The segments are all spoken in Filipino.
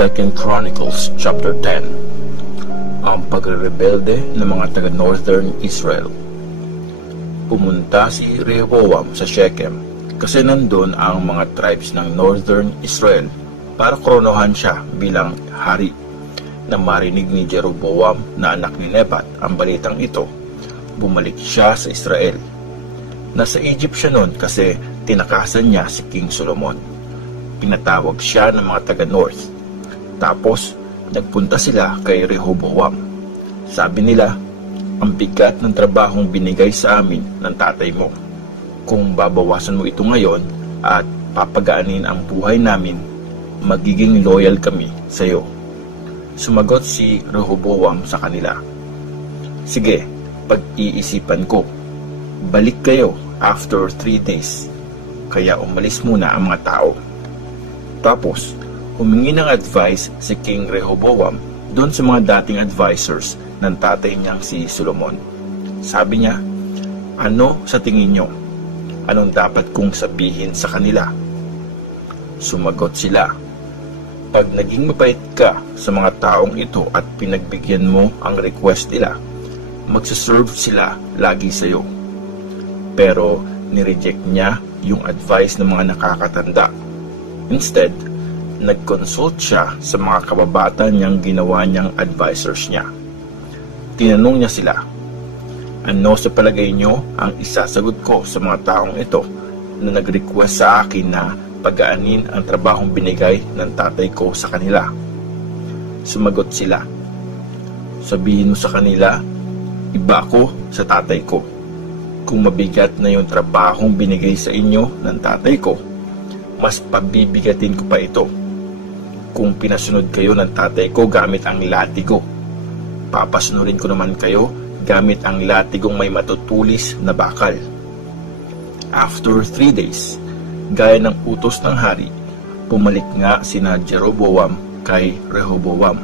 2 Chronicles chapter 10. Ang pagrebelde ng mga taga-Northern Israel. Pumunta si Rehoboam sa Shechem kasi nandun ang mga tribes ng Northern Israel para koronohan siya bilang hari. Nang marinig ni Jeroboam na anak ni Nebat ang balitang ito, bumalik siya sa Israel. Nasa Egypt siya noon kasi tinakasan niya si King Solomon. Pinatawag siya ng mga taga-North. Tapos, nagpunta sila kay Rehoboam. Sabi nila, ang bigat ng trabahong binigay sa amin ng tatay mo. Kung babawasan mo ito ngayon at papagaanin ang buhay namin, magiging loyal kami sa iyo. Sumagot si Rehoboam sa kanila, sige, pag-iisipan ko. Balik kayo after 3 days. Kaya umalis muna ang mga tao. Tapos, humingi ng advice si King Rehoboam doon sa mga dating advisors ng tatay niyang si Solomon. Sabi niya, ano sa tingin niyo? Anong dapat kong sabihin sa kanila? Sumagot sila, pag naging mabait ka sa mga taong ito at pinagbigyan mo ang request nila, magsaserve sila lagi sa iyo. Pero nireject niya yung advice ng mga nakakatanda. Instead, nag-consult siya sa mga kababata niyang ginawa niyang advisors niya. Tinanong niya sila, ano sa palagay niyo ang isasagot ko sa mga taong ito na nag-request sa akin na pagaanin ang trabahong binigay ng tatay ko sa kanila? Sumagot sila, sabihin mo sa kanila, iba ako sa tatay ko. Kung mabigat na yung trabahong binigay sa inyo ng tatay ko, mas pabibigatin ko pa ito. Kung pinasunod kayo ng tatay ko gamit ang latigo, papasunurin ko naman kayo gamit ang latigong may matutulis na bakal. After 3 days, gaya ng utos ng hari, pumalik nga sina Jeroboam kay Rehoboam.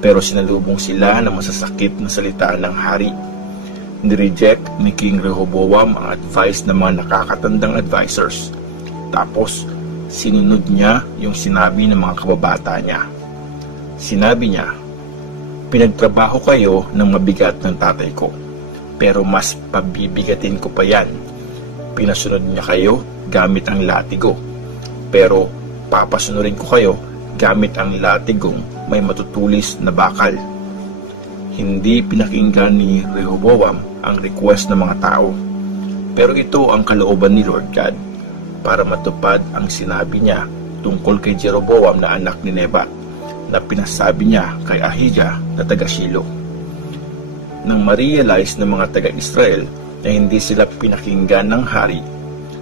Pero sinalubong sila ng masasakit na salita ng hari. Nireject ni King Rehoboam ang advice ng mga nakakatandang advisors. Tapos, sinunod niya yung sinabi ng mga kababata niya. Sinabi niya, pinagtrabaho kayo ng mabigat ng tatay ko, pero mas pabibigatin ko pa yan. Pinasunod niya kayo gamit ang latigo, pero papasunurin ko kayo gamit ang latigong may matutulis na bakal. Hindi pinakinggan ni Rehoboam ang request ng mga tao, pero ito ang kalooban ni Lord God para matupad ang sinabi niya tungkol kay Jeroboam na anak ni Nebat na pinasabi niya kay Ahijah na taga-Shilo. Nang ma-realize ng mga taga-Israel na hindi sila pinakinggan ng hari,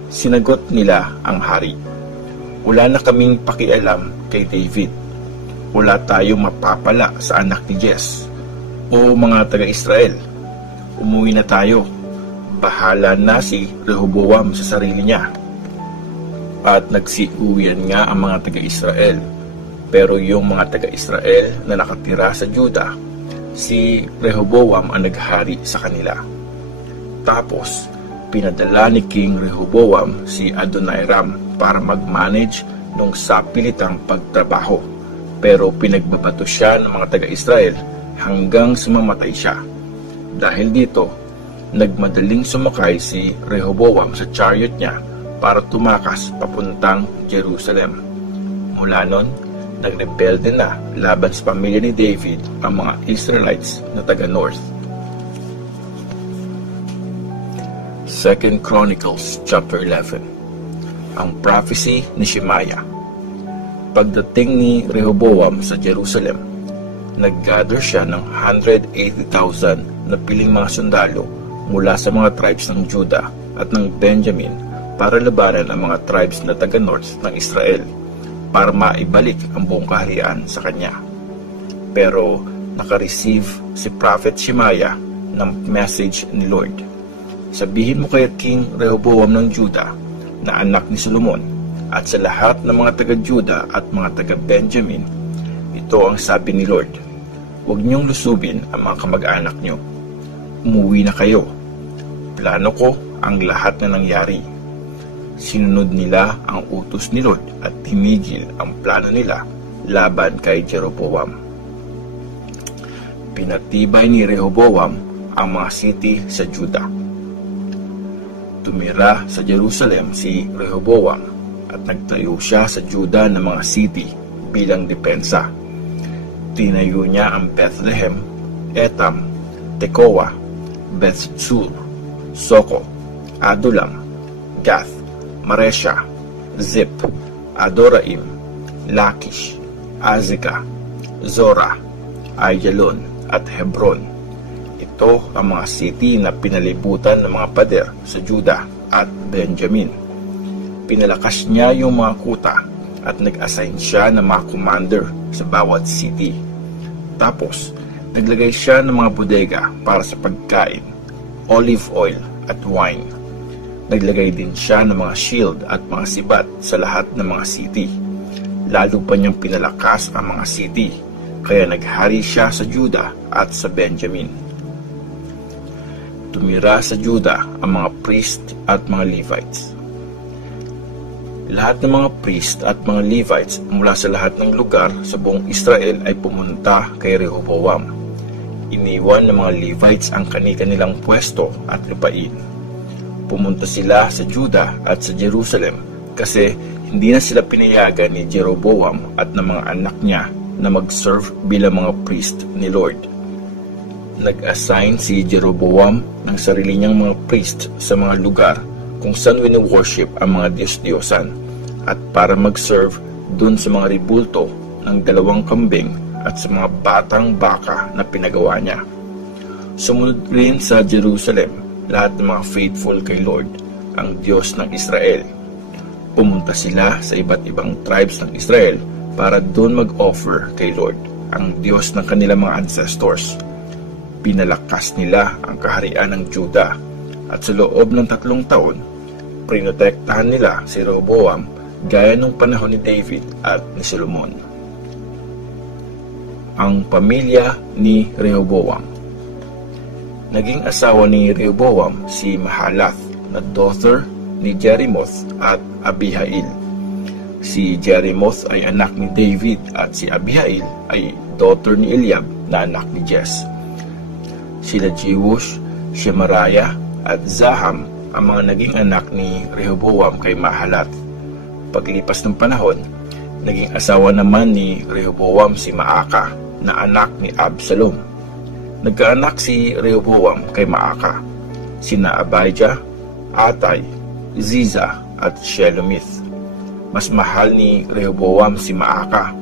sinagot nila ang hari, wala na kaming pakialam kay David. Wala tayong mapapala sa anak ni Jesse. O mga taga-Israel, umuwi na tayo. Bahala na si Rehoboam sa sarili niya. At nagsiuwian nga ang mga taga-Israel. Pero yung mga taga-Israel na nakatira sa Juda, si Rehoboam ang naghari sa kanila. Tapos, pinadala ni King Rehoboam si Adoniram para mag-manage ng sapilitang pagtrabaho. Pero pinagbabato siya ng mga taga-Israel hanggang sumamatay siya. Dahil dito, nagmadaling sumakay si Rehoboam sa chariot niya para tumakas papuntang Jerusalem. Mula nun, nagrebelde na laban sa pamilya ni David ang mga Israelites na taga-North. 2 Chronicles chapter 11. Ang prophecy ni Shemaiah. Pagdating ni Rehoboam sa Jerusalem, nag-gather siya ng 180,000 na piling mga sundalo mula sa mga tribes ng Judah at ng Benjamin para labanan ang mga tribes na taga-North ng Israel para maibalik ang buong kaharian sa kanya. Pero nakareceive si Prophet Shemaiah ng message ni Lord. Sabihin mo kay King Rehoboam ng Judah na anak ni Solomon at sa lahat ng mga taga-Judah at mga taga-Benjamin, ito ang sabi ni Lord, huwag niyong lusubin ang mga kamag-anak niyo. Umuwi na kayo. Plano ko ang lahat na nangyari. Sinunod nila ang utos ni Lord at tinigil ang plano nila laban kay Jeroboam. Pinatibay ni Rehoboam ang mga city sa Juda. Tumira sa Jerusalem si Rehoboam at nagtayo siya sa Juda ng mga city bilang depensa. Tinayo niya ang Bethlehem, Etam, Tekoa, Bethsur, Soko, Adulam, Gath, Maresha, Zip, Adoraim, Lakish, Azekah, Zora, Ayalon at Hebron. Ito ang mga city na pinalibutan ng mga pader sa Juda at Benjamin. Pinalakas niya yung mga kuta at nag-assign siya ng mga commander sa bawat city. Tapos, naglagay siya ng mga bodega para sa pagkain, olive oil at wine. Naglagay din siya ng mga shield at mga sibat sa lahat ng mga city. Lalo pa niyang pinalakas ang mga city, kaya naghari siya sa Juda at sa Benjamin. Tumira sa Juda ang mga priest at mga Levites. Lahat ng mga priest at mga Levites mula sa lahat ng lugar sa buong Israel ay pumunta kay Rehoboam. Iniwan ng mga Levites ang kani-kanilang pwesto at lupain. Pumunta sila sa Juda at sa Jerusalem kasi hindi na sila pinayagan ni Jeroboam at ng mga anak niya na mag-serve bilang mga priest ni Lord. Nag-assign si Jeroboam ng sarili niyang mga priest sa mga lugar kung saan wini-worship ang mga Diyos-Diyosan at para mag-serve dun sa mga ribulto ng 2 kambing at sa mga batang baka na pinagawa niya. Sumunod rin sa Jerusalem lahat ng mga faithful kay Lord, ang Diyos ng Israel. Pumunta sila sa iba't ibang tribes ng Israel para doon mag-offer kay Lord, ang Diyos ng kanilang mga ancestors. Pinalakas nila ang kaharian ng Juda at sa loob ng 3 taon, prinotektahan nila si Rehoboam gaya nung panahon ni David at ni Solomon. Ang pamilya ni Rehoboam. Naging asawa ni Rehoboam si Mahalath na daughter ni Jerimoth at Abihail. Si Jerimoth ay anak ni David at si Abihail ay daughter ni Eliab na anak ni Jess. Sila Jeush, Shemaraya at Zaham ang mga naging anak ni Rehoboam kay Mahalath. Paglipas ng panahon, naging asawa naman ni Rehoboam si Maaka na anak ni Absalom. Nagkaanak si Rehoboam kay Maaka, sina Abijah, Atay, Ziza at Shelomith. Mas mahal ni Rehoboam si Maaka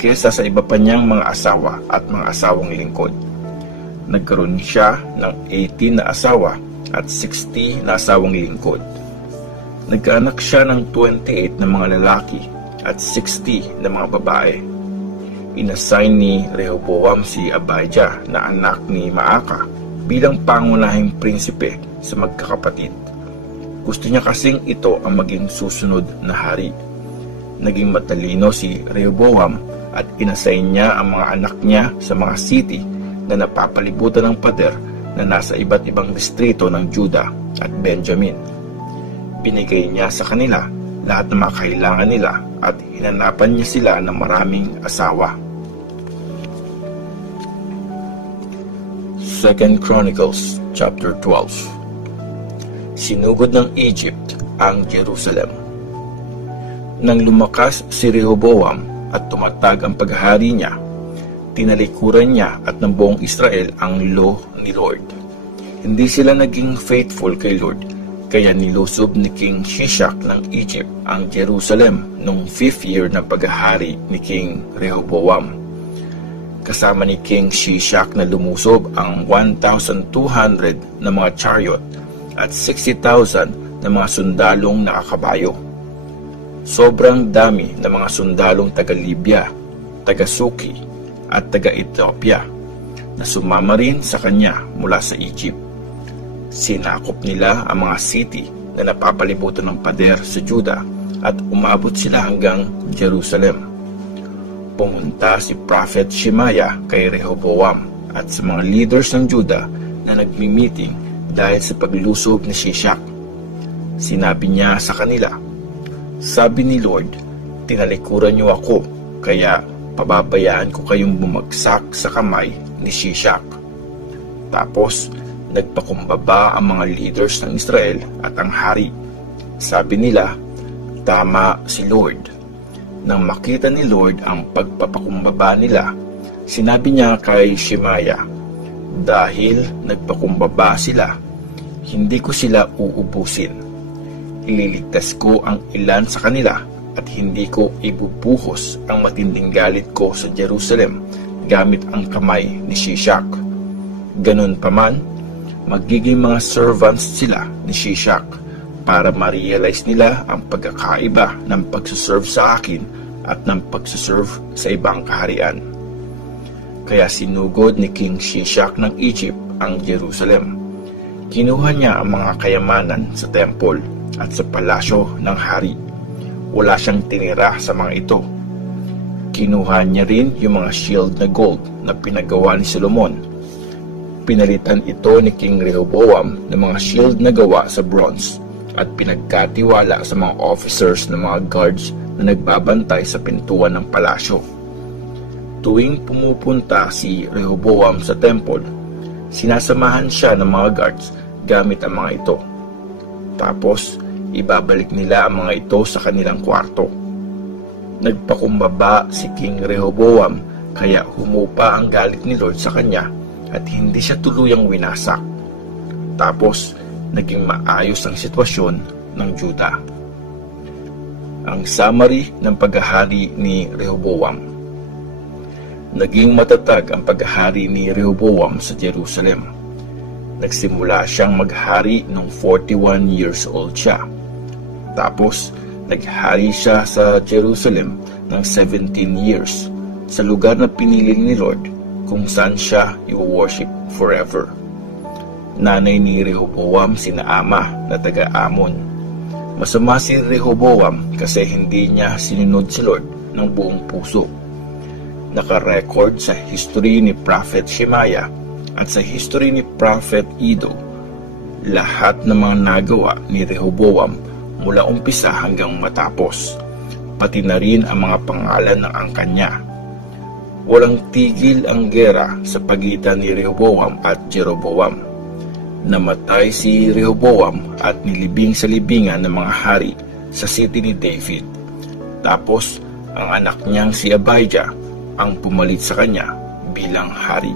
kesa sa iba pa niyang mga asawa at mga asawang lingkod. Nagkaroon siya ng 18 na asawa at 60 na asawang lingkod. Nagkaanak siya ng 28 na mga lalaki at 60 na mga babae. Inassign ni Rehoboam si Abijah na anak ni Maaka bilang pangunahing prinsipe sa magkakapatid. Gusto niya kasing ito ang maging susunod na hari. Naging matalino si Rehoboam at inassign niya ang mga anak niya sa mga city na napapalibutan ng pader na nasa iba't ibang distrito ng Juda at Benjamin. Binigay niya sa kanila lahat ng mga kailangan nila at hinanapan niya sila ng maraming asawa. 2 Chronicles chapter 12. Sinugod ng Egypt ang Jerusalem. Nang lumakas si Rehoboam at tumatag ang paghahari niya, tinalikuran niya at ng buong Israel ang law ni Lord. Hindi sila naging faithful kay Lord, kaya nilusob ni King Shishak ng Egypt ang Jerusalem noong 5th year na paghahari ni King Rehoboam. Kasama ni King Shishak na lumusob ang 1,200 na mga chariot at 60,000 na mga sundalong nakakabayo. Sobrang dami ng mga sundalong taga-Libya, taga-Suki at taga-Ethiopia na sumama rin sa kanya mula sa Egypt. Sinakop nila ang mga city na napapalibutan ng pader sa Juda at umabot sila hanggang Jerusalem. Pumunta si Prophet Shemaiah kay Rehoboam at sa mga leaders ng Juda na nagmi-meeting dahil sa paglusob ni Shishak. Sinabi niya sa kanila, "Sabi ni Lord, tinalikuran niyo ako, kaya pababayaan ko kayong bumagsak sa kamay ni Shishak. Tapos, nagpakumbaba ang mga leaders ng Israel at ang hari. Sabi nila, tama si Lord. Nang makita ni Lord ang pagpapakumbaba nila, sinabi niya kay Shemaya, dahil nagpakumbaba sila, hindi ko sila uubusin. Ililigtas ko ang ilan sa kanila at hindi ko ibubuhos ang matinding galit ko sa Jerusalem gamit ang kamay ni Shishak. Ganun pa man, magiging mga servants sila ni Shishak para ma-realize nila ang pagkakaiba ng pagsuserve sa akin at ng pagsuserve sa ibang kaharian. Kaya sinugod ni King Shishak ng Egypt ang Jerusalem. Kinuha niya ang mga kayamanan sa temple at sa palasyo ng hari. Wala siyang tinira sa mga ito. Kinuha niya rin yung mga shield na gold na pinagawa ni Solomon. Pinalitan ito ni King Rehoboam ng mga shield na gawa sa bronze at pinagkatiwala sa mga officers ng mga guards na nagbabantay sa pintuan ng palasyo. Tuwing pumupunta si Rehoboam sa temple, sinasamahan siya ng mga guards gamit ang mga ito. Tapos, ibabalik nila ang mga ito sa kanilang kwarto. Nagpakumbaba si King Rehoboam kaya humupa ang galit ni Lord sa kanya at hindi siya tuluyang winasak. Tapos, naging maayos ang sitwasyon ng Juda. Ang summary ng paghahari ni Rehoboam. Naging matatag ang paghahari ni Rehoboam sa Jerusalem. Nagsimula siyang maghari nung 41 years old siya. Tapos, naghari siya sa Jerusalem ng 17 years sa lugar na pinili ni Lord kung saan siya i-worship forever. Nanay ni Rehoboam si Naama na taga-Amon. Masama si Rehoboam kasi hindi niya sinunod si Lord ng buong puso. Naka-record sa history ni Prophet Shemaya at sa history ni Prophet Iddo lahat ng mga nagawa ni Rehoboam mula umpisa hanggang matapos, pati na rin ang mga pangalan ng angkan niya. Walang tigil ang gera sa pagitan ni Rehoboam at Jeroboam. Namatay si Rehoboam at nilibing sa libingan ng mga hari sa city ni David. Tapos, ang anak niyang si Abijah ang pumalit sa kanya bilang hari.